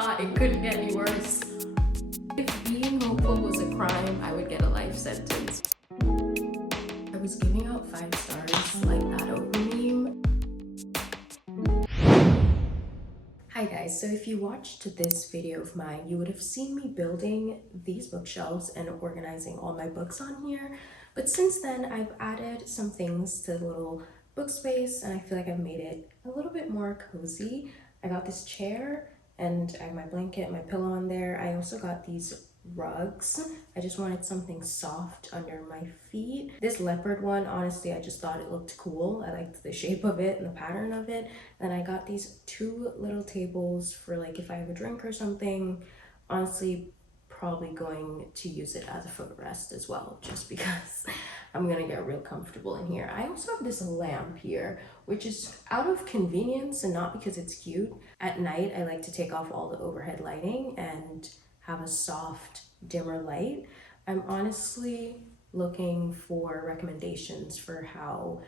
not. It couldn't get any worse. If being hopeful was a crime, I would get a life sentence. I was giving out 5 stars like that over meme. Hi guys, so if you watched this video of mine, you would have seen me building these bookshelves and organizing all my books on here. But since then, I've added some things to the little book space and I feel like I've made it a little bit more cozy. I got this chair and I have my blanket, my pillow on there. I also got these rugs. I just wanted something soft under my feet. This leopard one, honestly, I just thought it looked cool. I liked the shape of it and the pattern of it. And I got these 2 little tables for like if I have a drink or something. Honestly, probably going to use it as a footrest as well, just because I'm gonna get real comfortable in here. I also have this lamp here, which is out of convenience and not because it's cute. At night, I like to take off all the overhead lighting and have a soft, dimmer light. I'm honestly looking for recommendations for how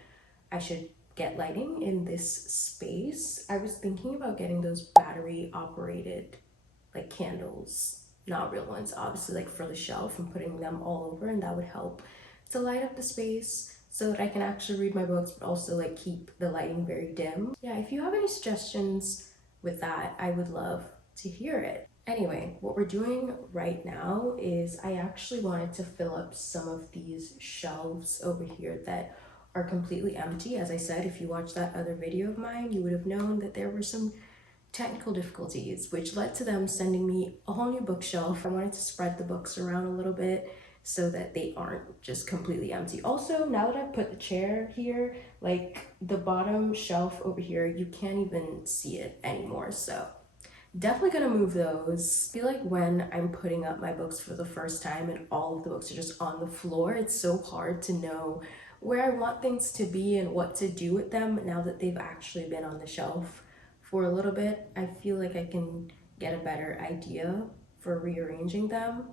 I should get lighting in this space. I was thinking about getting those battery operated like candles, not real ones, obviously, like for the shelf, and putting them all over, and that would help to light up the space so that I can actually read my books, but also like keep the lighting very dim. Yeah, if you have any suggestions with that, I would love to hear it. Anyway, what we're doing right now is I actually wanted to fill up some of these shelves over here that are completely empty. As I said, if you watched that other video of mine, you would have known that there were some technical difficulties, which led to them sending me a whole new bookshelf. I wanted to spread the books around a little bit so that they aren't just completely empty. Also, now that I've put the chair here, like the bottom shelf over here, you can't even see it anymore. So definitely gonna move those. I feel like when I'm putting up my books for the first time and all of the books are just on the floor, it's so hard to know where I want things to be and what to do with them now that they've actually been on the shelf for a little bit. I feel like I can get a better idea for rearranging them.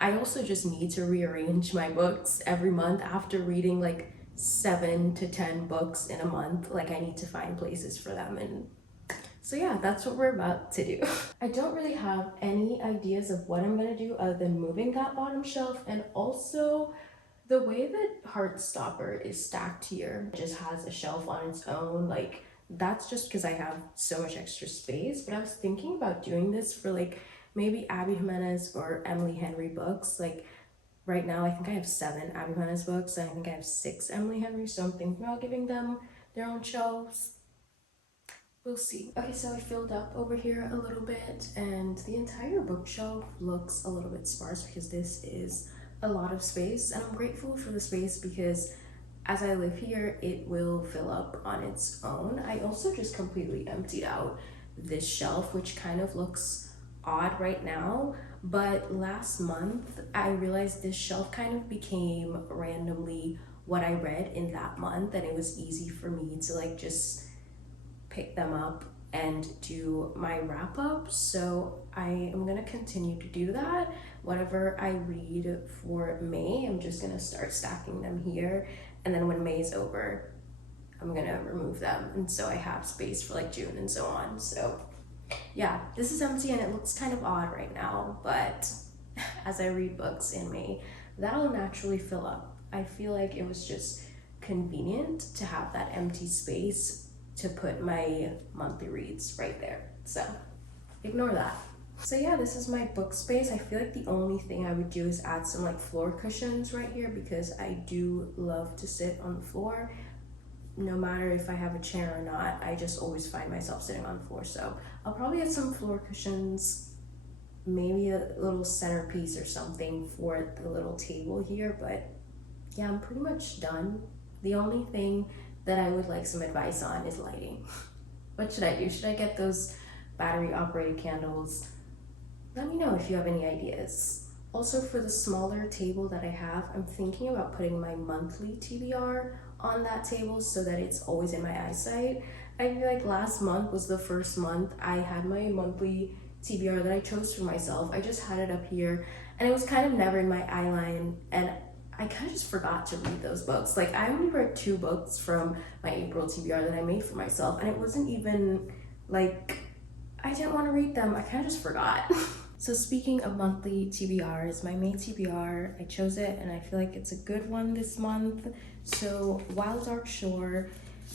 I also just need to rearrange my books every month after reading like 7 to 10 books in a month. Like I need to find places for them, and so yeah, that's what we're about to do. I don't really have any ideas of what I'm gonna do other than moving that bottom shelf, and also the way that Heartstopper is stacked here just has a shelf on its own. Like that's just because I have so much extra space, but I was thinking about doing this for like maybe Abby Jimenez or Emily Henry books. Like right now, I think I have 7 Abby Jimenez books and I think I have 6 Emily Henry, so I'm thinking about giving them their own shelves. We'll see. Okay, so I filled up over here a little bit and the entire bookshelf looks a little bit sparse because this is a lot of space, and I'm grateful for the space because as I live here, it will fill up on its own. I also just completely emptied out this shelf, which kind of looks odd right now, but last month I realized this shelf kind of became randomly what I read in that month, and it was easy for me to like just pick them up and do my wrap-up. So I am gonna continue to do that. Whatever I read for May, I'm just gonna start stacking them here, and then when May's over, I'm gonna remove them, and so I have space for like June and so on. So yeah, this is empty and it looks kind of odd right now, but as I read books in May, that'll naturally fill up. I feel like it was just convenient to have that empty space to put my monthly reads right there. So ignore that. So yeah, this is my book space. I feel like the only thing I would do is add some like floor cushions right here because I do love to sit on the floor. No matter if I have a chair or not, I just always find myself sitting on the floor. So I'll probably add some floor cushions, maybe a little centerpiece or something for the little table here, but yeah, I'm pretty much done. The only thing that I would like some advice on is lighting. What should I do? Should I get those battery operated candles? Let me know if you have any ideas. Also, for the smaller table that I have, I'm thinking about putting my monthly TBR on that table so that it's always in my eyesight. I feel like last month was the first month I had my monthly TBR that I chose for myself. I just had it up here and it was kind of never in my eye line, and I kind of just forgot to read those books. Like I only read 2 books from my April TBR that I made for myself, and it wasn't even like I didn't want to read them. I kind of just forgot. So speaking of monthly TBRs, my May TBR, I chose it and I feel like it's a good one this month. So Wild Dark Shore,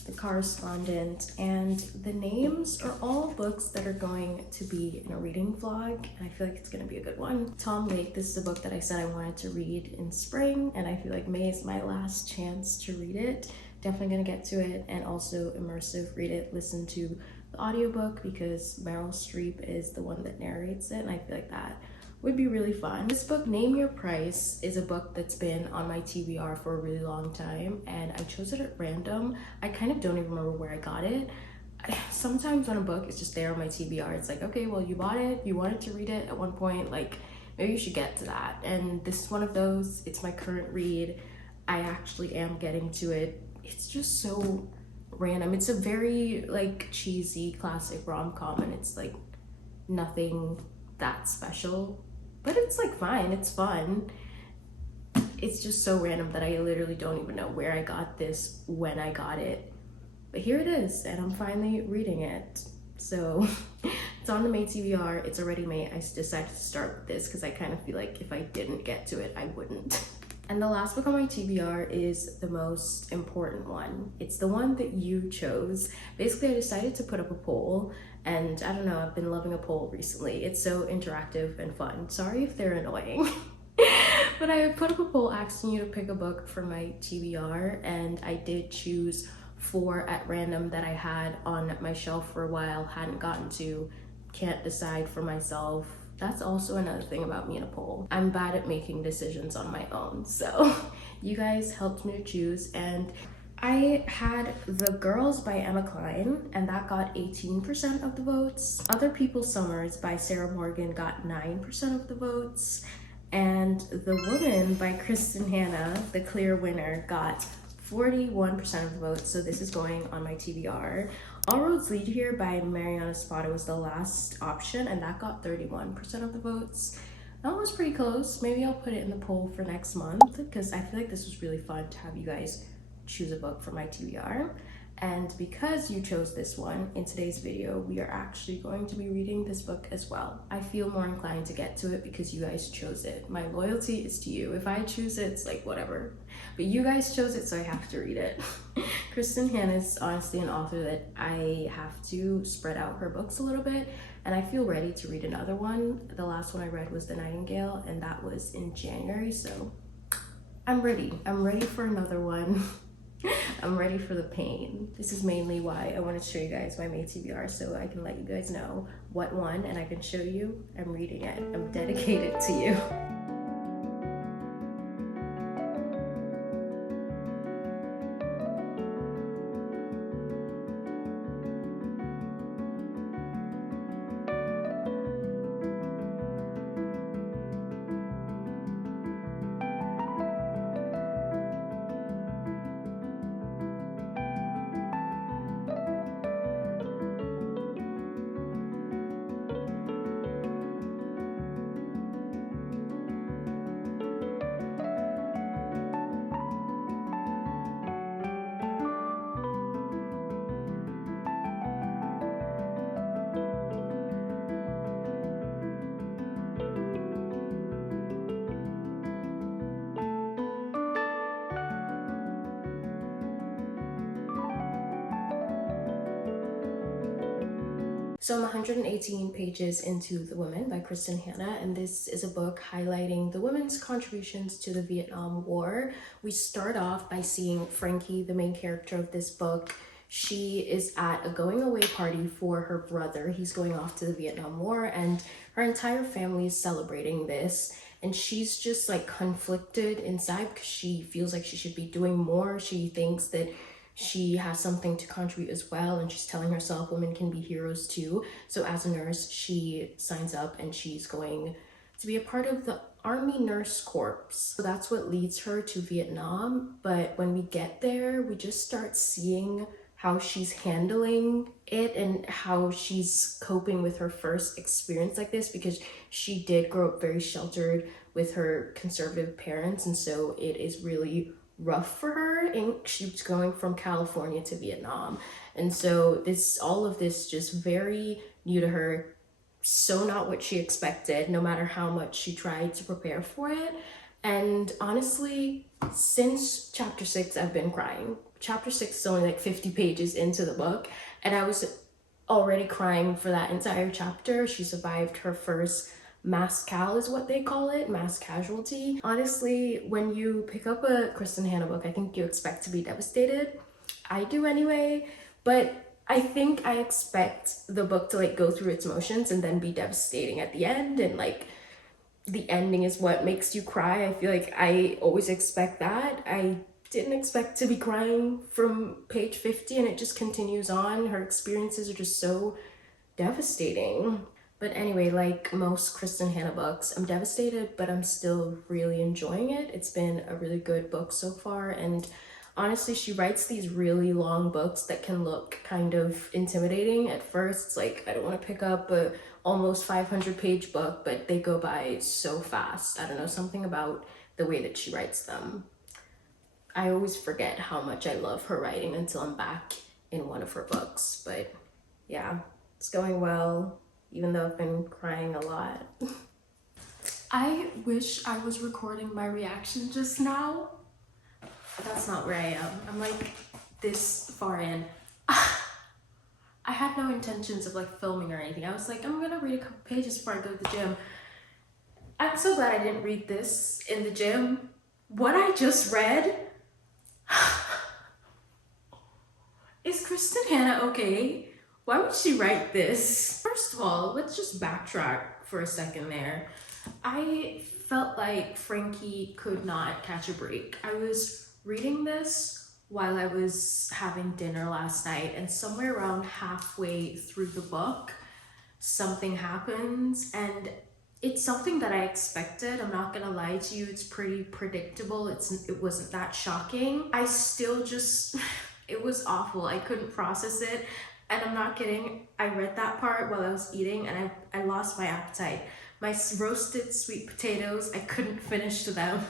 The Correspondent, and the names are all books that are going to be in a reading vlog, and I feel like it's going to be a good one. Tom Lake, this is a book that I said I wanted to read in spring, and I feel like May is my last chance to read it. Definitely going to get to it, and also immersive, read it, listen to the audiobook because Meryl Streep is the one that narrates it, and I feel like that would be really fun. This book, Name Your Price, is a book that's been on my TBR for a really long time, and I chose it at random. I kind of don't even remember where I got it. Sometimes when a book is just there on my TBR, it's like, okay, well, you bought it, you wanted to read it at one point, like maybe you should get to that. And this is one of those. It's my current read. I actually am getting to it. It's just so random. It's a very like cheesy classic rom-com, and it's like nothing that special, but it's like fine, it's fun. It's just so random that I literally don't even know where I got this, when I got it, but here it is, and I'm finally reading it. So it's on the May TBR. It's already May. I decided to start with this because I kind of feel like if I didn't get to it, I wouldn't. And the last book on my TBR is the most important one. It's the one that you chose. Basically, I decided to put up a poll, and I don't know, I've been loving a poll recently. It's so interactive and fun. Sorry if they're annoying. But I put up a poll asking you to pick a book for my TBR, and I did choose 4 at random that I had on my shelf for a while, hadn't gotten to, can't decide for myself. That's also another thing about me in a poll. I'm bad at making decisions on my own. So you guys helped me to choose, and I had The Girls by Emma Cline, and that got 18% of the votes. Other People's Summers by Sarah Morgan got 9% of the votes. And The Woman by Kristin Hannah, the clear winner, got 41% of the votes, so this is going on my TBR. All Roads Lead Here by Mariana Spata was the last option, and that got 31% of the votes. That was pretty close. Maybe I'll put it in the poll for next month because I feel like this was really fun to have you guys choose a book for my TBR. And because you chose this one, in today's video, we are actually going to be reading this book as well. I feel more inclined to get to it because you guys chose it. My loyalty is to you. If I choose it, it's like whatever. But you guys chose it, so I have to read it. Kristin Hannah is honestly an author that I have to spread out her books a little bit, and I feel ready to read another one. The last one I read was The Nightingale, and that was in January, so I'm ready. I'm ready for another one. I'm ready for the pain. This is mainly why I wanted to show you guys my May TBR, so I can let you guys know what one, and I can show you I'm reading it. I'm dedicated to you. So I'm 118 pages into The Woman by Kristin Hannah, and this is a book highlighting the women's contributions to the Vietnam War. We start off by seeing Frankie, the main character of this book. She is at a going away party for her brother. He's going off to the Vietnam War, and her entire family is celebrating this. And she's just like conflicted inside because she feels like she should be doing more. She thinks that she has something to contribute as well, and she's telling herself women can be heroes too. So as a nurse, she signs up and she's going to be a part of the Army Nurse Corps. So that's what leads her to Vietnam. But when we get there, we just start seeing how she's handling it and how she's coping with her first experience like this, because she did grow up very sheltered with her conservative parents, and so it is really rough for her, and she was going from California to Vietnam. And so all of this just very new to her, so not what she expected, no matter how much she tried to prepare for it. And honestly, since chapter 6, I've been crying. Chapter 6 is only like 50 pages into the book, and I was already crying for that entire chapter. She survived her first mass cal, is what they call it, mass casualty. Honestly, when you pick up a Kristin Hannah book, I think you expect to be devastated. I do anyway, but I think I expect the book to like go through its motions and then be devastating at the end, and like the ending is what makes you cry. I feel like I always expect that. I didn't expect to be crying from page 50, and it just continues on. Her experiences are just so devastating. But anyway, like most Kristin Hannah books, I'm devastated, but I'm still really enjoying it. It's been a really good book so far, and honestly, she writes these really long books that can look kind of intimidating at first. It's like, I don't want to pick up a almost 500-page book, but they go by so fast. I don't know, something about the way that she writes them. I always forget how much I love her writing until I'm back in one of her books. But yeah, it's going well, even though I've been crying a lot. I wish I was recording my reaction just now. That's not where I am. I'm like this far in. I had no intentions of like filming or anything. I was like, I'm gonna read a couple pages before I go to the gym. I'm so glad I didn't read this in the gym. What I just read, is Kristin Hannah okay? Why would she write this? First of all, let's just backtrack for a second there. I felt like Frankie could not catch a break. I was reading this while I was having dinner last night, and somewhere around halfway through the book, something happens, and it's something that I expected. I'm not gonna lie to you, it's pretty predictable. It wasn't that shocking. I still just, it was awful. I couldn't process it, and I'm not kidding. I read that part while I was eating, and I lost my appetite. My roasted sweet potatoes, I couldn't finish them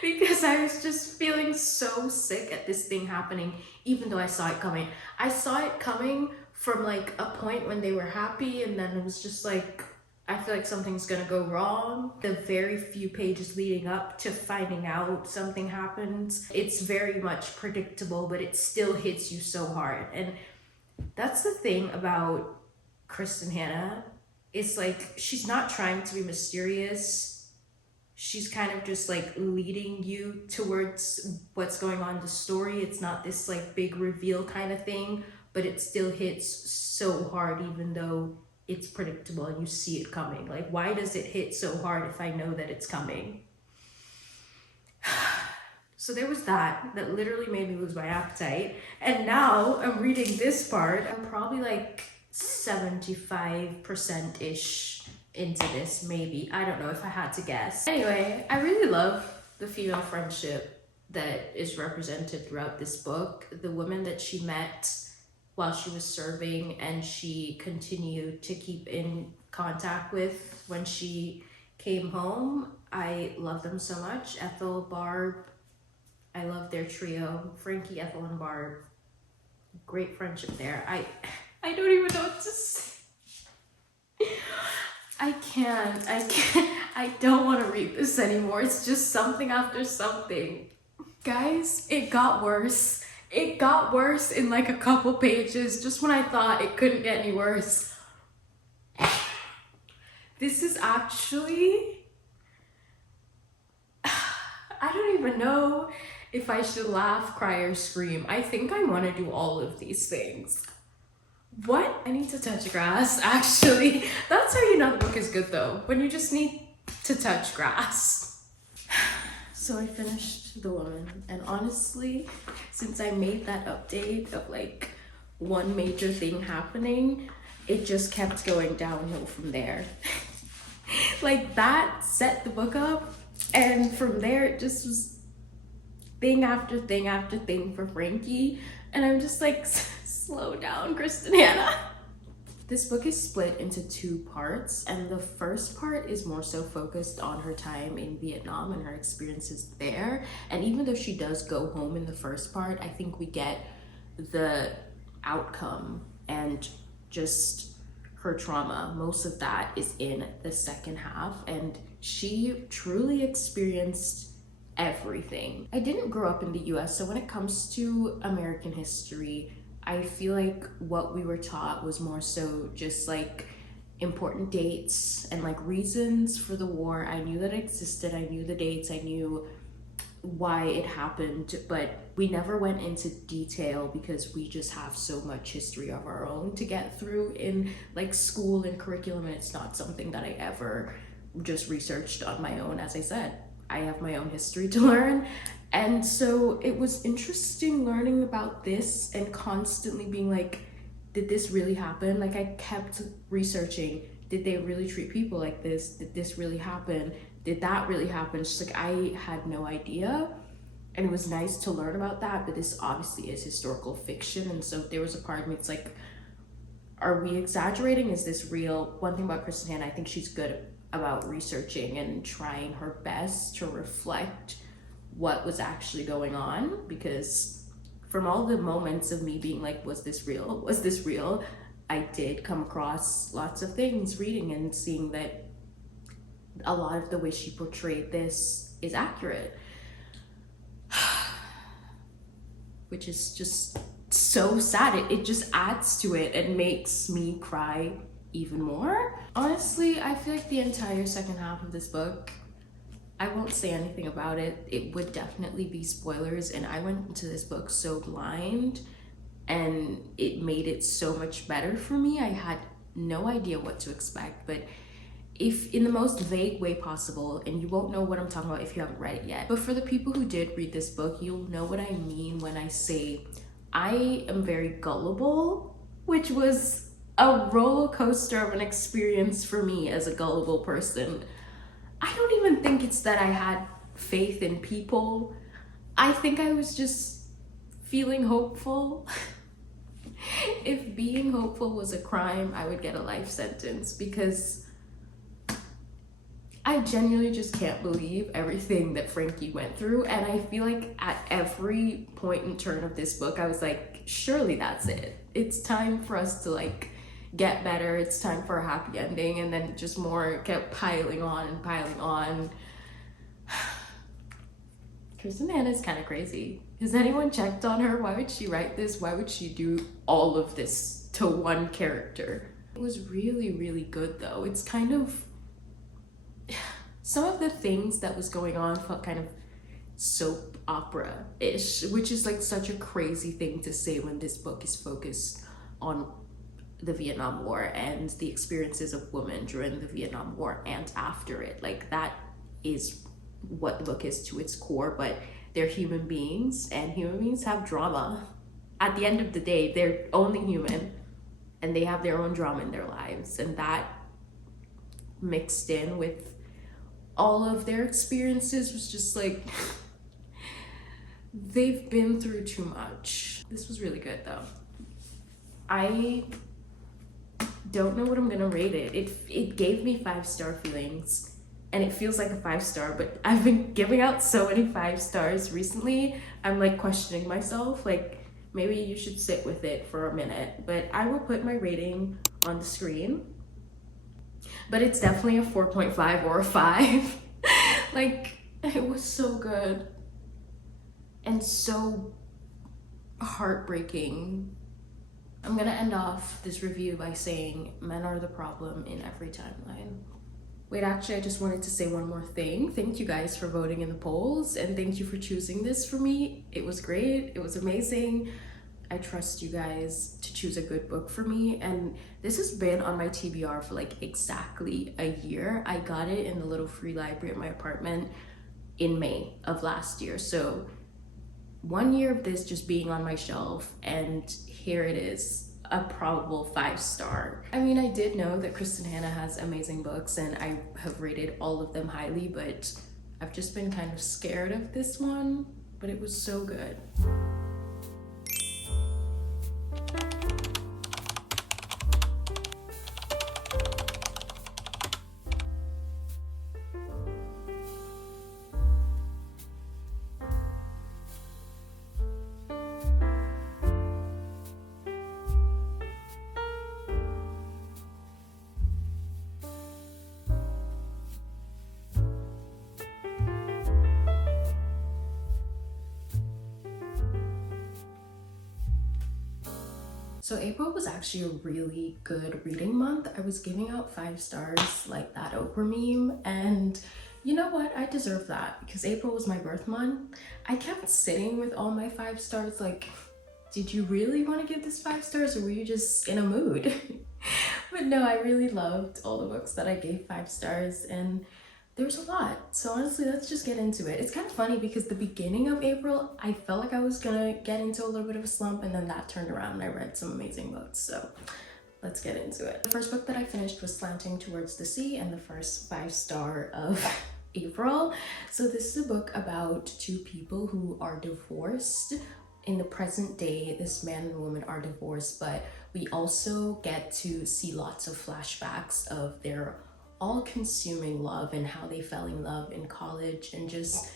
because I was just feeling so sick at this thing happening, even though I saw it coming. I saw it coming from like a point when they were happy, and then it was just like, I feel like something's gonna go wrong. The very few pages leading up to finding out something happens, it's very much predictable, but it still hits you so hard. And that's the thing about Kristin Hannah. It's like, she's not trying to be mysterious. She's kind of just like leading you towards what's going on in the story. It's not this like big reveal kind of thing, but it still hits so hard even though it's predictable and you see it coming. Like, why does it hit so hard if I know that it's coming? So there was that literally made me lose my appetite. And now I'm reading this part. I'm probably like 75%-ish into this, maybe. I don't know if I had to guess. Anyway, I really love the female friendship that is represented throughout this book. The woman that she met while she was serving and she continued to keep in contact with when she came home. I love them so much. Ethel, Barb, I love their trio. Frankie, Ethel, and Barb. Great friendship there. I don't even know what to say. I don't want to read this anymore. It's just something after something. Guys, it got worse. It got worse in like a couple pages, just when I thought it couldn't get any worse. This is actually, I don't even know if I should laugh, cry, or scream. I think I want to do all of these things. What? I need to touch grass, actually. That's how you know the book is good though, when you just need to touch grass. So I finished The Woman, and honestly, since I made that update of like one major thing happening, it just kept going downhill from there. Like, that set the book up, and from there it just was thing after thing after thing for Frankie, and I'm just like, slow down, Kristin Hannah. This book is split into two parts, and the first part is more so focused on her time in Vietnam and her experiences there. And even though she does go home in the first part, I think we get the outcome and just her trauma. Most of that is in the second half, and she truly experienced everything. I didn't grow up in the US, so when it comes to American history, I feel like what we were taught was more so just like important dates and like reasons for the war. I knew that it existed, I knew the dates, I knew why it happened, but we never went into detail because we just have so much history of our own to get through in like school and curriculum, and it's not something that I ever just researched on my own. As I said, I have my own history to learn. And so it was interesting learning about this and constantly being like, did this really happen? Like I kept researching, did they really treat people like this? Did this really happen? Did that really happen? Just like I had no idea. And it was nice to learn about that, but this obviously is historical fiction. And so there was a part of me, it's like, are we exaggerating? Is this real? One thing about Kristin Hannah, I think she's good about researching and trying her best to reflect what was actually going on, because from all the moments of me being like, was this real? Was this real? I did come across lots of things reading and seeing that a lot of the way she portrayed this is accurate. Which is just so sad. It just adds to it and makes me cry even more. Honestly, I feel like the entire second half of this book, I won't say anything about it. It would definitely be spoilers, and I went into this book so blind, and it made it so much better for me. I had no idea what to expect, but if in the most vague way possible, and you won't know what I'm talking about if you haven't read it yet, but for the people who did read this book, you'll know what I mean when I say I am very gullible, which was a roller coaster of an experience for me as a gullible person. I don't even think it's that I had faith in people. I think I was just feeling hopeful. If being hopeful was a crime, I would get a life sentence, because I genuinely just can't believe everything that Frankie went through. And I feel like at every point and turn of this book, I was like, surely that's it. It's time for us to like get better. It's time for a happy ending. And then just more kept piling on and piling on. Kristin Hannah is kind of crazy. Has anyone checked on her? Why would she write this? Why would she do all of this to one character? It was really, really good though. It's kind of, some of the things that was going on felt kind of soap opera-ish, which is like such a crazy thing to say when this book is focused on the Vietnam War and the experiences of women during the Vietnam War and after it. Like that is what the book is to its core, but they're human beings, and human beings have drama. At the end of the day, they're only human and they have their own drama in their lives, and that mixed in with all of their experiences was just like, they've been through too much. This was really good though. I don't know what I'm gonna rate it. It gave me 5-star feelings, and it feels like a 5-star, but I've been giving out so many 5 stars recently. I'm like questioning myself, like maybe you should sit with it for a minute. But I will put my rating on the screen, but it's definitely a 4.5 or a 5. Like, it was so good and so heartbreaking. I'm gonna end off this review by saying men are the problem in every timeline. Wait, actually, I just wanted to say one more thing. Thank you guys for voting in the polls, and thank you for choosing this for me. It was great, it was amazing. I trust you guys to choose a good book for me, and this has been on my TBR for like exactly a year. I got it in the little free library at my apartment in May of last year. So 1 year of this just being on my shelf, and here it is, a probable 5-star. I mean, I did know that Kristin Hannah has amazing books, and I have rated all of them highly, but I've just been kind of scared of this one, but it was so good. So April was actually a really good reading month. I was giving out 5 stars like that Oprah meme, and you know what? I deserve that because April was my birth month. I kept sitting with all my 5 stars like, did you really want to give this 5 stars, or were you just in a mood? But no, I really loved all the books that I gave 5 stars, and there was a lot. So honestly, let's just get into it. It's kind of funny because the beginning of April, I felt like I was gonna get into a little bit of a slump, and then that turned around and I read some amazing books. So let's get into it. The first book that I finished was Slanting Towards the Sea, and the first 5 star of April. So this is a book about 2 people who are divorced. In the present day, this man and woman are divorced, but we also get to see lots of flashbacks of their all-consuming love and how they fell in love in college, and just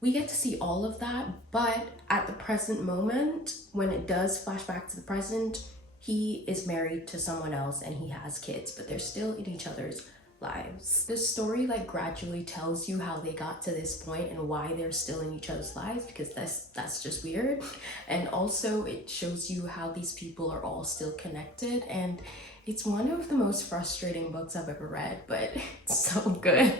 we get to see all of that. But at the present moment, when it does flash back to the present, he is married to someone else and he has kids, but they're still in each other's lives. The story like gradually tells you how they got to this point and why they're still in each other's lives, because that's just weird. And also it shows you how these people are all still connected, and it's one of the most frustrating books I've ever read, but it's so good.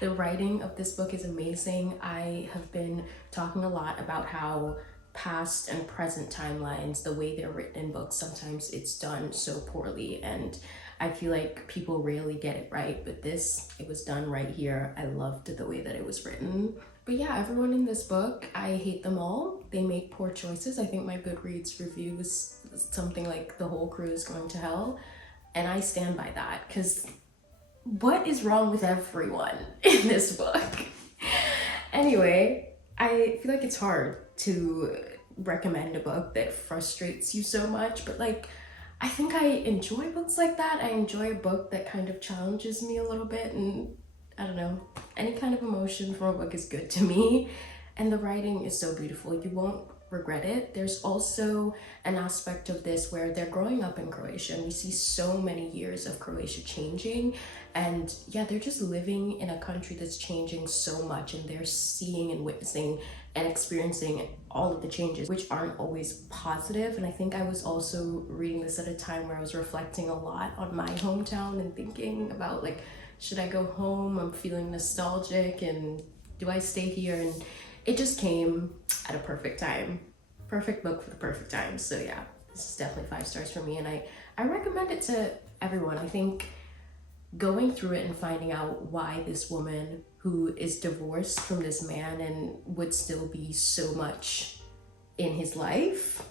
The writing of this book is amazing. I have been talking a lot about how past and present timelines, the way they're written in books, sometimes it's done so poorly, and I feel like people rarely get it right, but it was done right here. I loved the way that it was written. But yeah, everyone in this book, I hate them all. They make poor choices. I think my Goodreads review was something like the whole crew is going to hell, and I stand by that, because what is wrong with everyone in this book? Anyway, I feel like it's hard to recommend a book that frustrates you so much, but like, I think I enjoy books like that. I enjoy a book that kind of challenges me a little bit, and I don't know, any kind of emotion from a book is good to me. And the writing is so beautiful, you won't regret it. There's also an aspect of this where they're growing up in Croatia, and we see so many years of Croatia changing, and yeah, they're just living in a country that's changing so much, and they're seeing and witnessing and experiencing all of the changes, which aren't always positive. And I think I was also reading this at a time where I was reflecting a lot on my hometown and thinking about like, should I go home? I'm feeling nostalgic, and do I stay here? And it just came at a perfect time. Perfect book for the perfect time. So yeah, this is definitely 5 stars for me, and I recommend it to everyone. I think going through it and finding out why this woman who is divorced from this man and would still be so much in his life,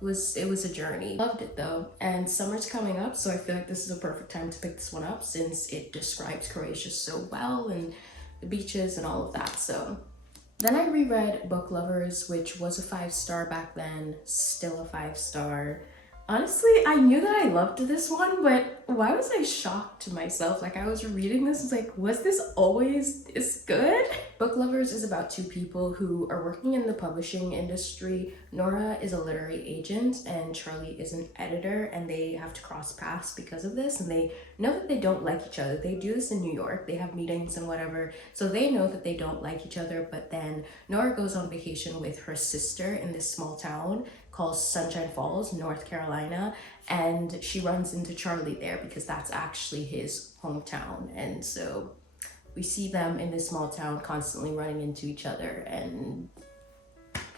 it was a journey. Loved it though, and summer's coming up, so I feel like this is a perfect time to pick this one up since it describes Croatia so well, and the beaches and all of that. So then I reread Book Lovers, which was a 5 star back then, still a 5 star. Honestly, I knew that I loved this one, but why was I shocked to myself? Like, I was reading this, was like, was this always this good? Book Lovers is about 2 people who are working in the publishing industry. Nora is a literary agent and Charlie is an editor, and they have to cross paths because of this, and they know that they don't like each other. They do this in New York, they have meetings and whatever, so they know that they don't like each other, but then Nora goes on vacation with her sister in this small town called Sunshine Falls, North Carolina, and she runs into Charlie there because that's actually his hometown. And so we see them in this small town constantly running into each other and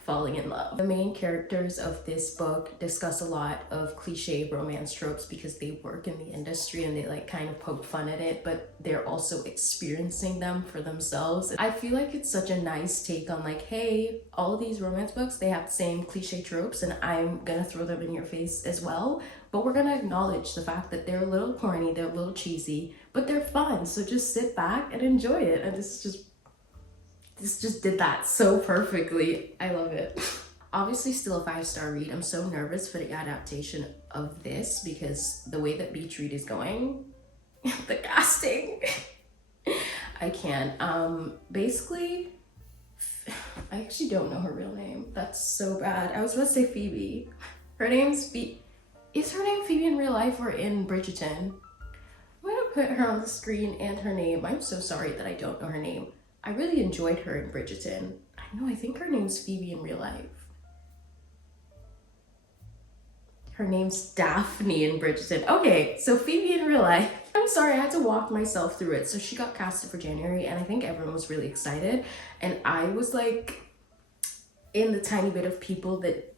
falling in love. The main characters of this book discuss a lot of cliche romance tropes because they work in the industry and they like kind of poke fun at it, but they're also experiencing them for themselves. I feel like it's such a nice take on like, hey, all of these romance books, they have the same cliche tropes and I'm gonna throw them in your face as well, but we're gonna acknowledge the fact that they're a little corny, they're a little cheesy, but they're fun. So just sit back and enjoy it. And this just did that so perfectly. I love it. Obviously still a 5 star read. I'm so nervous for the adaptation of this because the way that Beach Read is going, the casting, I can't. Basically, I actually don't know her real name. That's so bad. I was about to say Phoebe. Her name's Phoebe. Is her name Phoebe in real life or in Bridgerton? I'm gonna put her on the screen and her name. I'm so sorry that I don't know her name. I really enjoyed her in Bridgerton. I think her name's Phoebe in real life. Her name's Daphne in Bridgerton. Okay, so Phoebe in real life. I'm sorry, I had to walk myself through it. So she got casted for January, and I think everyone was really excited. And I was like in the tiny bit of people that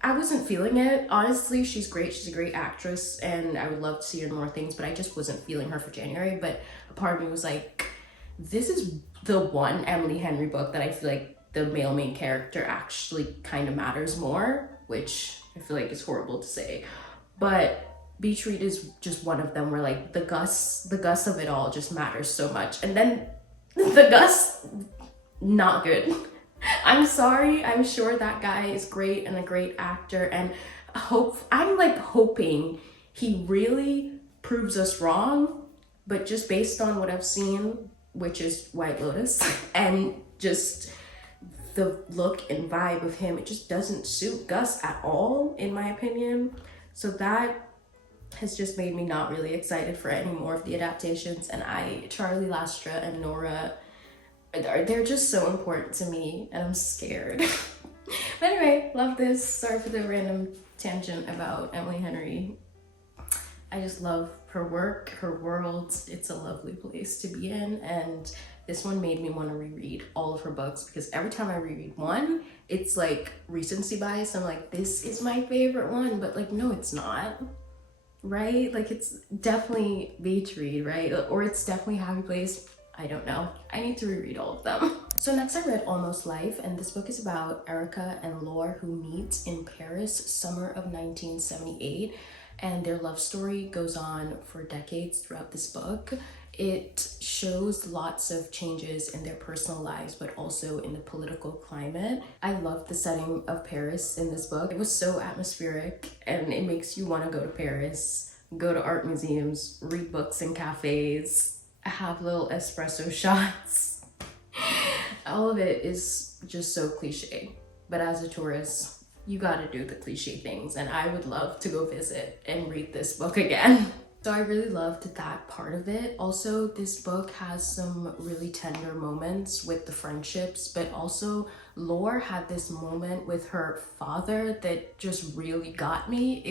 I wasn't feeling it. Honestly, she's great. She's a great actress, and I would love to see her in more things, but I just wasn't feeling her for January. But a part of me was like, this is the one Emily Henry book that I feel like the male main character actually kind of matters more, which I feel like is horrible to say. But Beach Read is just one of them where like the Gus of it all just matters so much. And then the Gus, not good. I'm sorry, I'm sure that guy is great and a great actor, and I'm like hoping he really proves us wrong, but just based on what I've seen, which is White Lotus, and just the look and vibe of him, it just doesn't suit Gus at all, in my opinion. So that has just made me not really excited for any more of the adaptations. And Charlie Lastra and Nora, they're just so important to me, and I'm scared. But anyway, love this. Sorry for the random tangent about Emily Henry. I just love her work, her world. It's a lovely place to be in, and this one made me want to reread all of her books, because every time I reread one, it's like recency bias. I'm like, this is my favorite one, but like, no, it's not, right? Like, it's definitely Beach Read, right? Or it's definitely Happy Place. I don't know. I need to reread all of them. So next I read Almost Life, and this book is about Erica and Laure who meet in Paris, summer of 1978, and their love story goes on for decades throughout this book. It shows lots of changes in their personal lives, but also in the political climate. I love the setting of Paris in this book. It was so atmospheric, and it makes you want to go to Paris, go to art museums, read books in cafes, have little espresso shots. All of it is just so cliche, but as a tourist, you gotta do the cliche things, and I would love to go visit and read this book again. So I really loved that part of it. Also, this book has some really tender moments with the friendships, but also Laure had this moment with her father that just really got me.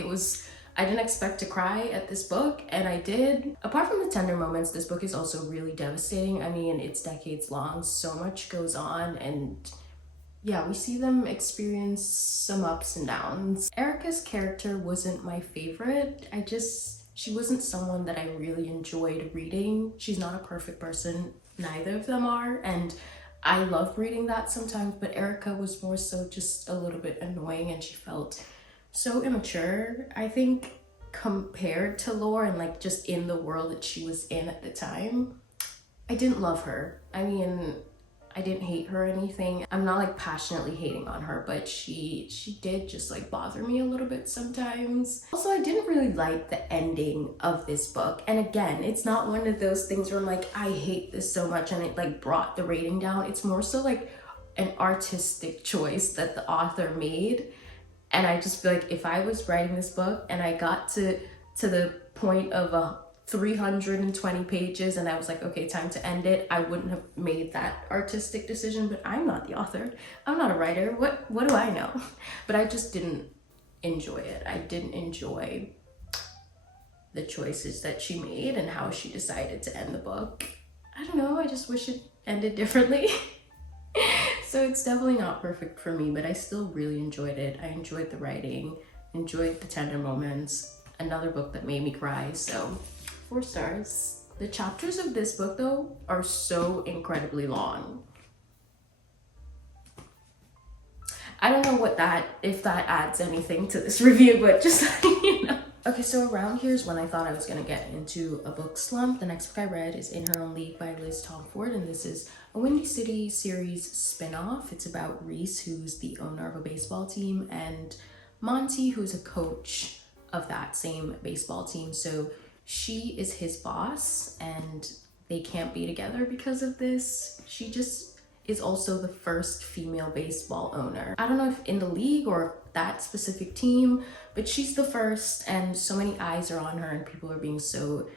I didn't expect to cry at this book, and I did. Apart from the tender moments, this book is also really devastating. I mean, it's decades long, so much goes on, and yeah, we see them experience some ups and downs. Erica's character wasn't my favorite. She wasn't someone that I really enjoyed reading. She's not a perfect person, neither of them are, and I love reading that sometimes, but Erica was more so just a little bit annoying, and she felt so immature, I think, compared to Laure, and like just in the world that she was in at the time. I didn't love her. I mean, I didn't hate her or anything. I'm not like passionately hating on her, but she did just like bother me a little bit sometimes. Also, I didn't really like the ending of this book. And again, it's not one of those things where I'm like, I hate this so much and it like brought the rating down. It's more so like an artistic choice that the author made. And I just feel like if I was writing this book and I got to the point of 320 pages and I was like, okay, time to end it, I wouldn't have made that artistic decision. But I'm not the author. I'm not a writer. What do I know? But I just didn't enjoy it. I didn't enjoy the choices that she made and how she decided to end the book. I don't know. I just wish it ended differently. So it's definitely not perfect for me, but I still really enjoyed it. I enjoyed the writing, enjoyed the tender moments. Another book that made me cry, so 4 stars. The chapters of this book, though, are so incredibly long. I don't know if that adds anything to this review, but just you know. Okay, so around here is when I thought I was gonna get into a book slump. The next book I read is In Her Own League by Liz Tomford, and this is a Windy City series spin-off. It's about Reese, who's the owner of a baseball team, and Monty, who's a coach of that same baseball team. So she is his boss, and they can't be together because of this. She just is also the first female baseball owner. I don't know if in the league or that specific team, but she's the first, and so many eyes are on her, and people are being so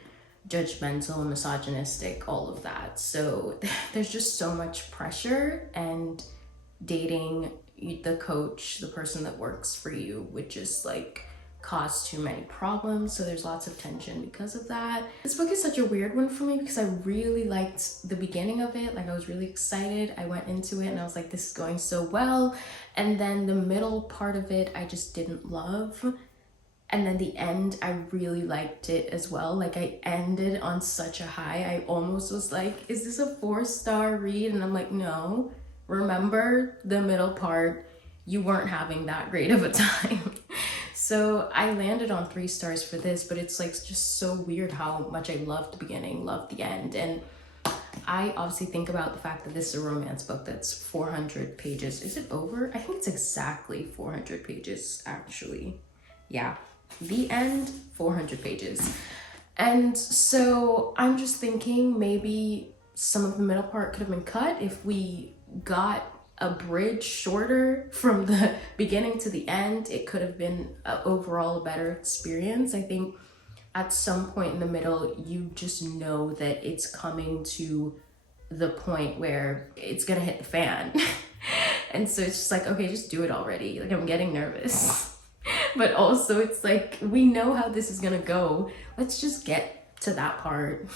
judgmental and misogynistic, all of that. So there's just so much pressure, and dating the coach, the person that works for you, would just like cause too many problems, so there's lots of tension because of that. This book is such a weird one for me because I really liked the beginning of it. Like, I was really excited. I went into it and I was like, this is going so well. And then the middle part of it, I just didn't love. And then the end, I really liked it as well. Like, I ended on such a high. I almost was like, is this a 4-star read? And I'm like, no. Remember the middle part, you weren't having that great of a time. So I landed on 3 stars for this, but it's like just so weird how much I loved the beginning, loved the end. And I obviously think about the fact that this is a romance book that's 400 pages. Is it over? I think it's exactly 400 pages, actually. Yeah, the end, 400 pages. And so I'm just thinking maybe some of the middle part could have been cut if we got a bridge shorter from the beginning to the end. It could have been overall a better experience. I think at some point in the middle, you just know that it's coming to the point where it's gonna hit the fan. And so it's just like, okay, just do it already. Like, I'm getting nervous. But also it's like, we know how this is gonna go. Let's just get to that part.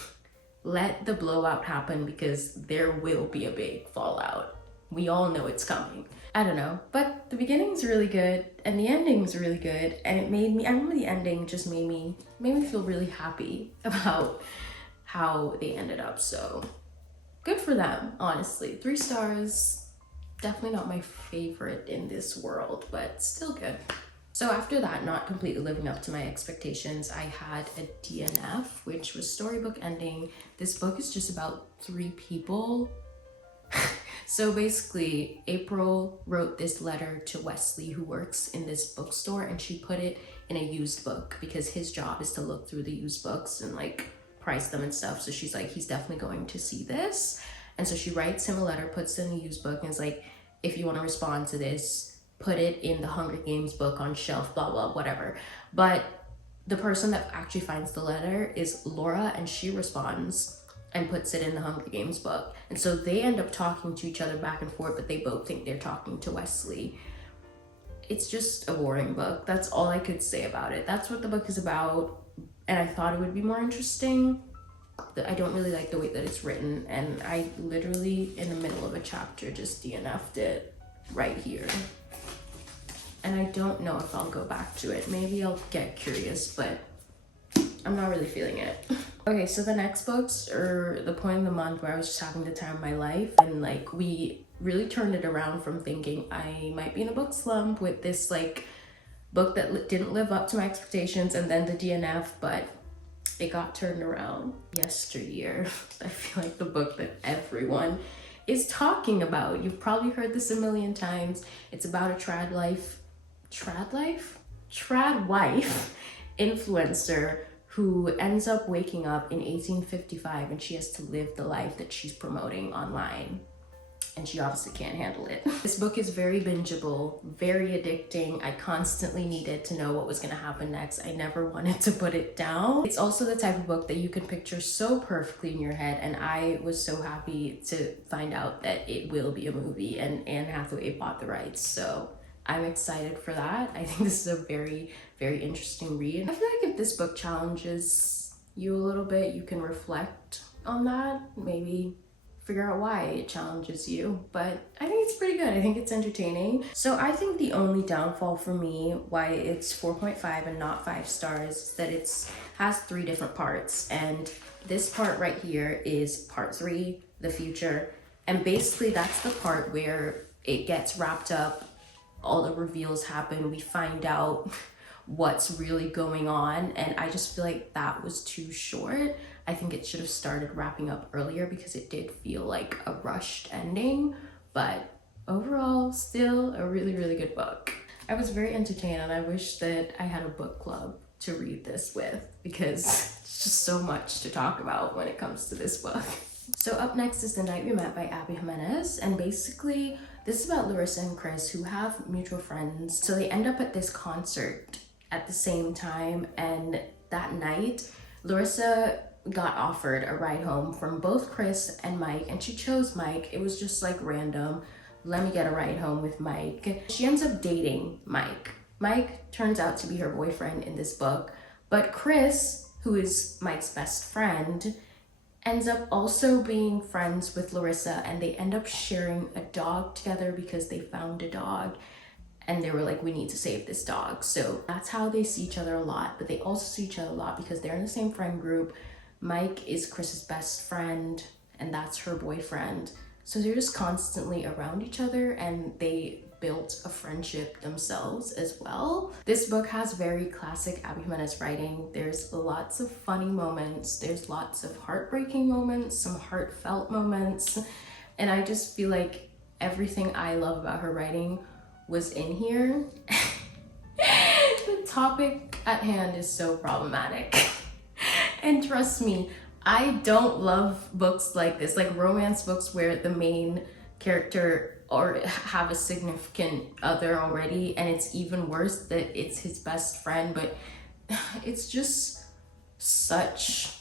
Let the blowout happen, because there will be a big fallout. We all know it's coming. I don't know, but the beginning's really good and the ending's really good, and it made me, I remember the ending just made me feel really happy about how they ended up. So good for them, honestly. 3 stars, definitely not my favorite in this world, but still good. So after that, not completely living up to my expectations, I had a DNF, which was storybook ending. This book is just about 3 people. So basically, April wrote this letter to Wesley, who works in this bookstore, and she put it in a used book because his job is to look through the used books and like price them and stuff. So she's like, he's definitely going to see this. And so she writes him a letter, puts it in a used book, and is like, if you want to respond to this, put it in the Hunger Games book on shelf, blah, blah, whatever. But the person that actually finds the letter is Laura, and she responds and puts it in the Hunger Games book. And so they end up talking to each other back and forth, but they both think they're talking to Wesley. It's just a boring book. That's all I could say about it. That's what the book is about, and I thought it would be more interesting. I don't really like the way that it's written, and I literally, in the middle of a chapter, just DNF'd it right here. And I don't know if I'll go back to it. Maybe I'll get curious, but I'm not really feeling it. Okay, so the next books are the point of the month where I was just having the time of my life, and like we really turned it around from thinking I might be in a book slump with this like book that didn't live up to my expectations, and then the DNF, but it got turned around. Yesteryear. I feel like the book that everyone is talking about. You've probably heard this a million times. It's about a trad wife influencer who ends up waking up in 1855, and she has to live the life that she's promoting online. And she obviously can't handle it. This book is very bingeable, very addicting. I constantly needed to know what was gonna happen next. I never wanted to put it down. It's also the type of book that you can picture so perfectly in your head, and I was so happy to find out that it will be a movie, and Anne Hathaway bought the rights, so I'm excited for that. I think this is a very, very interesting read. I feel like if this book challenges you a little bit, you can reflect on that, maybe figure out why it challenges you, but I think it's pretty good. I think it's entertaining. So I think the only downfall for me why it's 4.5 and not 5 stars is that has 3 different parts, and this part right here is part 3, the future, and basically that's the part where it gets wrapped up, all the reveals happen, we find out what's really going on, and I just feel like that was too short. I think it should have started wrapping up earlier because it did feel like a rushed ending, but overall, still a really, really good book. I was very entertained, and I wish that I had a book club to read this with because it's just so much to talk about when it comes to this book. So up next is The Night We Met by Abby Jimenez, and basically this is about Larissa and Chris, who have mutual friends. So they end up at this concert at the same time, and that night Larissa got offered a ride home from both Chris and Mike, and she chose Mike. It was just like random, let me get a ride home with Mike. She ends up dating Mike, Mike turns out to be her boyfriend in this book, but Chris, who is Mike's best friend, ends up also being friends with Larissa, and they end up sharing a dog together because they found a dog and they were like, we need to save this dog. So that's how they see each other a lot, but they also see each other a lot because they're in the same friend group. Mike is Chris's best friend and that's her boyfriend. So they're just constantly around each other and they built a friendship themselves as well. This book has very classic Abby Jimenez writing. There's lots of funny moments, there's lots of heartbreaking moments, some heartfelt moments, and I just feel like everything I love about her writing was in here. The topic at hand is so problematic. And trust me, I don't love books like this, like romance books where the main character or have a significant other already, and it's even worse that it's his best friend, but it's just such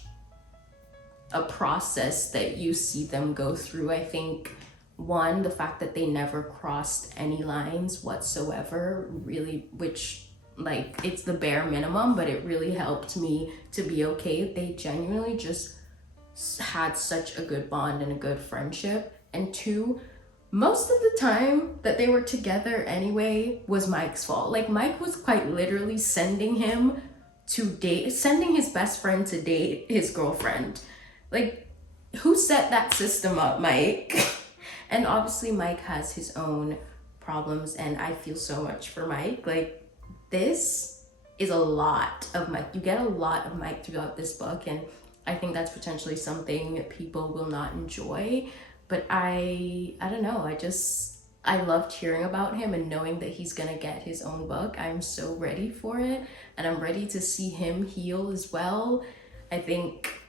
a process that you see them go through. I think one, the fact that they never crossed any lines whatsoever, really, which like it's the bare minimum, but it really helped me to be okay. They genuinely just had such a good bond and a good friendship. And two, most of the time that they were together anyway was Mike's fault. Like Mike was quite literally sending him to date, sending his best friend to date his girlfriend. Like, who set that system up, Mike? And obviously Mike has his own problems and I feel so much for Mike. Like, this is a lot of Mike. You get a lot of Mike throughout this book, and I think that's potentially something people will not enjoy. But I don't know, I loved hearing about him and knowing that he's gonna get his own book. I'm so ready for it, and I'm ready to see him heal as well. I think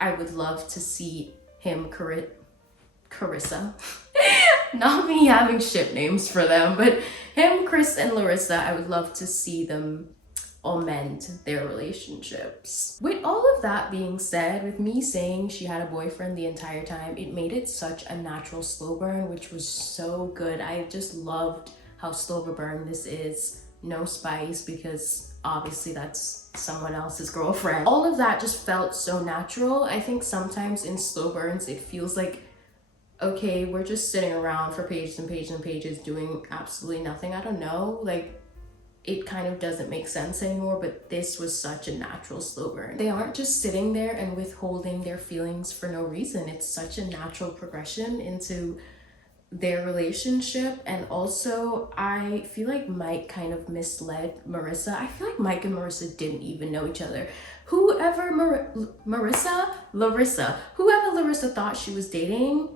I would love to see him, Carissa, not me having ship names for them, but him, Chris, and Larissa, I would love to see them all mend their relationships. With all of that being said, with me saying she had a boyfriend the entire time, it made it such a natural slow burn, which was so good. I just loved how slow of a burn this is. No spice, because obviously that's someone else's girlfriend. All of that just felt so natural. I think sometimes in slow burns, it feels like, okay, we're just sitting around for pages and pages and pages doing absolutely nothing. I don't know, like, it kind of doesn't make sense anymore, but this was such a natural slow burn. They aren't just sitting there and withholding their feelings for no reason. It's such a natural progression into their relationship. And also, I feel like Mike kind of misled Marissa. I feel like Mike and Marissa didn't even know each other. Whoever Larissa thought she was dating,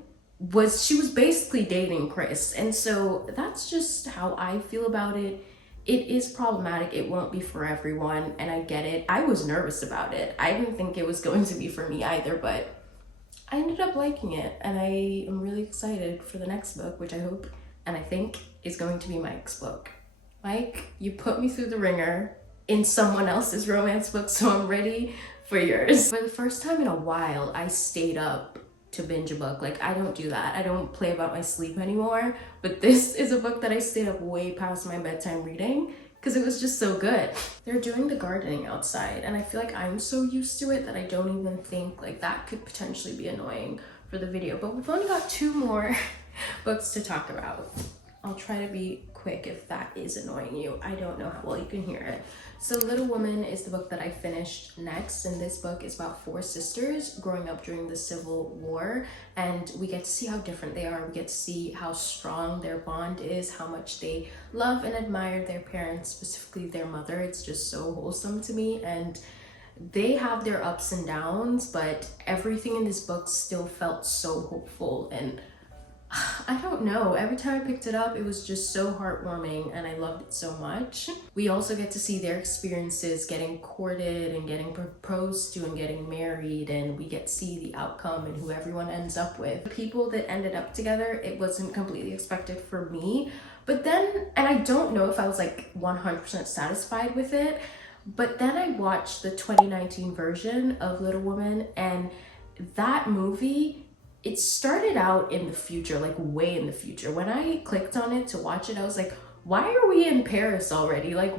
she was basically dating Chris. And so that's just how I feel about it. It is problematic. It won't be for everyone, and I get it. I was nervous about it. I didn't think it was going to be for me either, but I ended up liking it, and I am really excited for the next book, which I hope and I think is going to be Mike's book. Mike, you put me through the ringer in someone else's romance book, so I'm ready for yours. For the first time in a while, I stayed up to binge a book. Like, I don't do that. I don't play about my sleep anymore, but this is a book that I stayed up way past my bedtime reading because it was just so good. They're doing the gardening outside, and I feel like I'm so used to it that I don't even think like that could potentially be annoying for the video. But we've only got 2 more books to talk about. I'll try to be quick if that is annoying you. I don't know how well you can hear it. So Little Woman is the book that I finished next, and this book is about 4 sisters growing up during the Civil War, and we get to see how different they are. We get to see how strong their bond is, how much they love and admire their parents, specifically their mother. It's just so wholesome to me, and they have their ups and downs, but everything in this book still felt so hopeful, and I don't know, every time I picked it up, it was just so heartwarming and I loved it so much. We also get to see their experiences getting courted and getting proposed to and getting married, and we get to see the outcome and who everyone ends up with. The people that ended up together, it wasn't completely expected for me, but then, and I don't know if I was like 100% satisfied with it, but then I watched the 2019 version of Little Woman, and that movie, it started out in the future, like way in the future. When I clicked on it to watch it, I was like, why are we in Paris already? Like,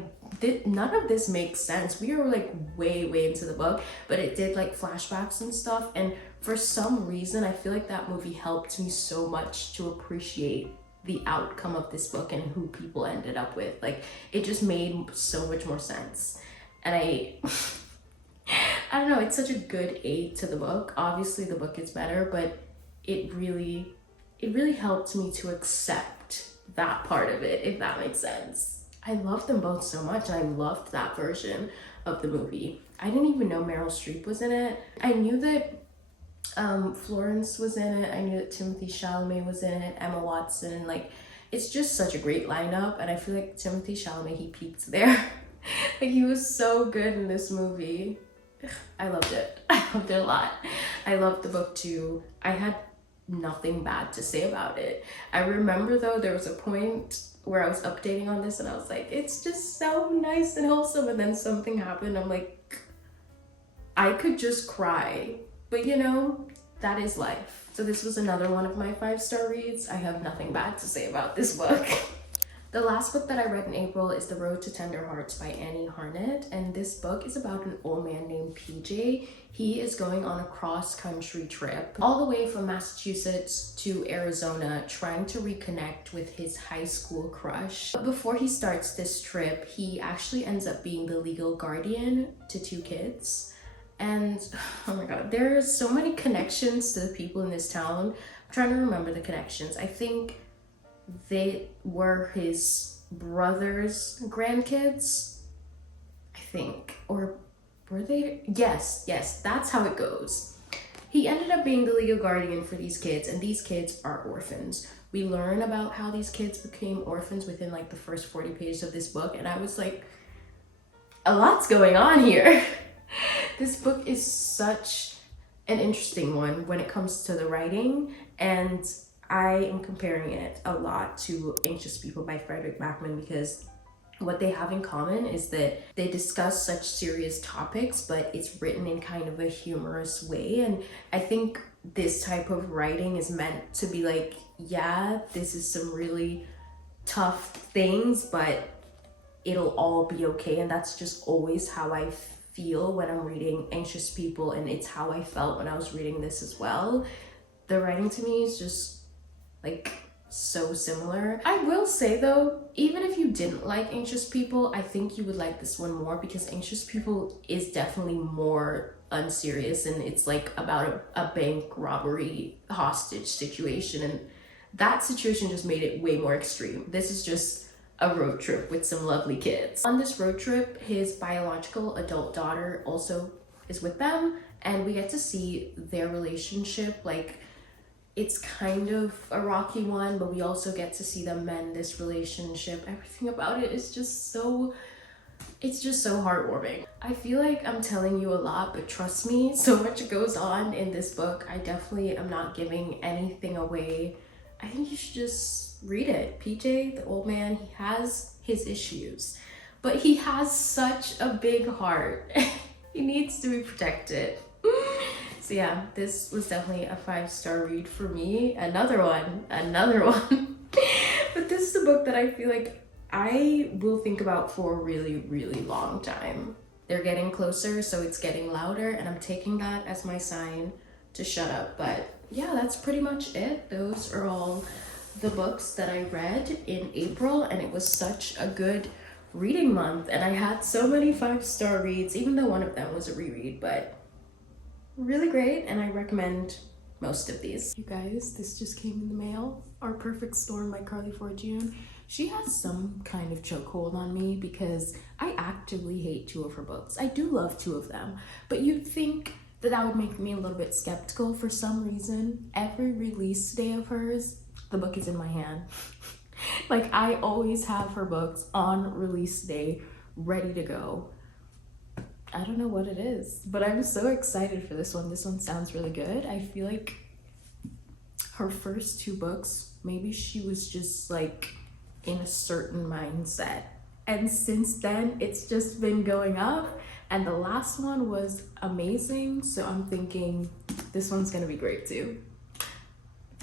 none of this makes sense. We are like way into the book, but it did like flashbacks and stuff, and for some reason I feel like that movie helped me so much to appreciate the outcome of this book and who people ended up with. Like, it just made so much more sense. And I don't know, it's such a good aid to the book. Obviously the book is better, but it really helped me to accept that part of it, if that makes sense. I loved them both so much, and I loved that version of the movie. I didn't even know Meryl Streep was in it. I knew that Florence was in it. I knew that Timothy Chalamet was in it, Emma Watson. Like, it's just such a great lineup, and I feel like Timothy Chalamet, he peaked there. Like, he was so good in this movie. I loved it. I loved it a lot. I loved the book too. I had nothing bad to say about it. I remember though, there was a point where I was updating on this and I was like, it's just so nice and wholesome, and then something happened. I'm like, I could just cry, but you know, that is life. So this was another one of my 5-star reads. I have nothing bad to say about this book. The last book that I read in April is The Road to Tender Hearts by Annie Harnett, and this book is about an old man named PJ. He is going on a cross-country trip all the way from Massachusetts to Arizona, trying to reconnect with his high school crush. But before he starts this trip, he actually ends up being the legal guardian to 2 kids. And oh my god, there's so many connections to the people in this town. I'm trying to remember the connections. I think they were his brother's grandkids, I think, or were they? Yes, that's how it goes. He ended up being the legal guardian for these kids, and these kids are orphans. We learn about how these kids became orphans within like the first 40 pages of this book, and I was like, a lot's going on here. This book is such an interesting one when it comes to the writing, and I am comparing it a lot to Anxious People by Frederick Backman, because what they have in common is that they discuss such serious topics, but it's written in kind of a humorous way. And I think this type of writing is meant to be like, yeah, this is some really tough things, but it'll all be okay. And that's just always how I feel when I'm reading Anxious People, and it's how I felt when I was reading this as well. The writing to me is just like so similar. I will say though, even if you didn't like Anxious People, I think you would like this one more, because Anxious People is definitely more unserious, and it's like about a bank robbery hostage situation, and that situation just made it way more extreme. This is just a road trip with some lovely kids. On this road trip, his biological adult daughter also is with them, and we get to see their relationship. Like, it's kind of a rocky one, but we also get to see them mend this relationship. Everything about it is just so, it's just so heartwarming. I feel like I'm telling you a lot, but trust me, so much goes on in this book. I definitely am not giving anything away. I think you should just read it. PJ, the old man, he has his issues, but he has such a big heart. He needs to be protected. So yeah, this was definitely a 5-star read for me. Another one. But this is a book that I feel like I will think about for a really long time. They're getting closer, so it's getting louder, and I'm taking that as my sign to shut up. But yeah, that's pretty much it. Those are all the books that I read in April, and it was such a good reading month, and I had so many 5-star reads, even though one of them was a reread, but really great, and I recommend most of these. You guys, this just came in the mail. Our Perfect Storm by Carly Fortune. She has some kind of chokehold on me because I actively hate 2 of her books. I do love 2 of them, but you'd think that would make me a little bit skeptical. For some reason, every release day of hers, the book is in my hand. Like, I always have her books on release day ready to go. I don't know what it is, but I'm so excited for this one. This one sounds really good. I feel like her first 2 books, maybe she was just like in a certain mindset, and since then it's just been going up, and the last one was amazing, so I'm thinking this one's gonna be great too.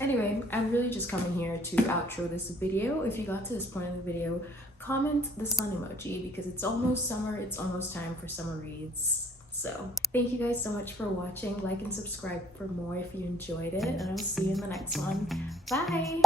Anyway, I'm really just coming here to outro this video. If you got to this point in the video, comment the sun emoji because it's almost summer. It's almost time for summer reads. So thank you guys so much for watching. Like and subscribe for more if you enjoyed it, and I'll see you in the next one. Bye!